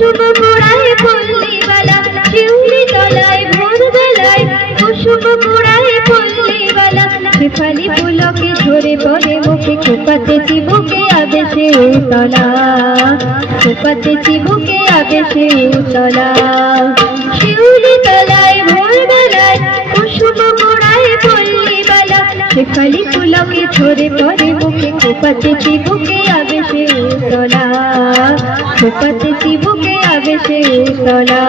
কুসুম মোড়ায় পল্লীবালা, শিউলি তলায় ভোরবেলায় কুসুম মোড়ায় পল্লীবালা, শেফালি পুলকে ঝরে পড়ে মুখে, খোপাতে চিবুকে আবেশে উতলা, খোপাতে চিবুকে আবেশে উতলা। শিউলি তলায় ভোরবেলায় কুসুম মোড়ায় পল্লীবালা, শেফালি পুলকে ঝরে পড়ে মুখে, খোপাতে চিবুকে আবেশে উতলা, খোপাতে চিবুকে আবেশে উতলা।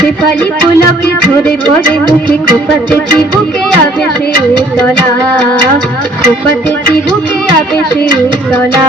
শেফালি পুলকে ঝরে পড়ে মুখে, খোপাতে চিবুকে আবেশে উতলা, খোপাতে চিবুকে আবেশে উতলা।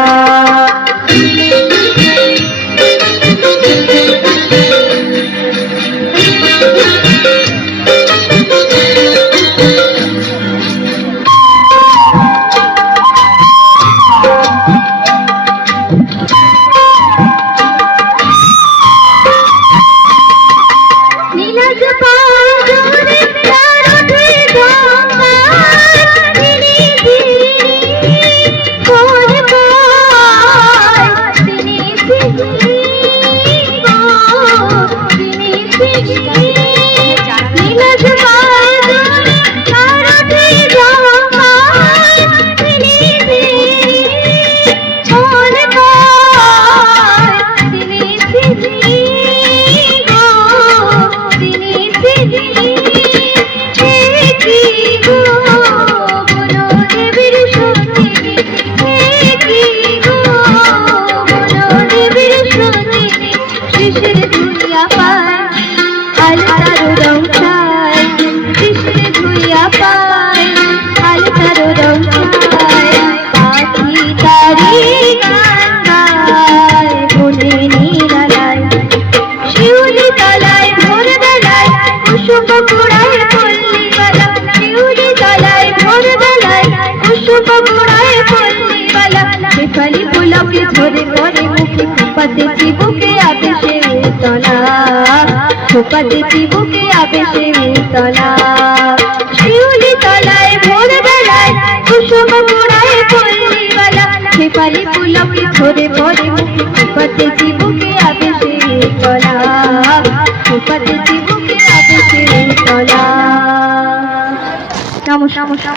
শেফালি পুলকে ঝরে পড়ে মুখে, খোপাতে চিবুকে আবেশে উতলা, খোপাতে চিবুকে আবেশে উতলা। শিউলি তলায় ভোরবেলায় কুসুম মোড়ায় পল্লীবালা, শেফালি পুলকে ঝরে পড়ে মুখে, খোপাতে চিবুকে আবেশে উতলা, খোপাতে চিবুকে আবেশে উতলা। নমস্কার।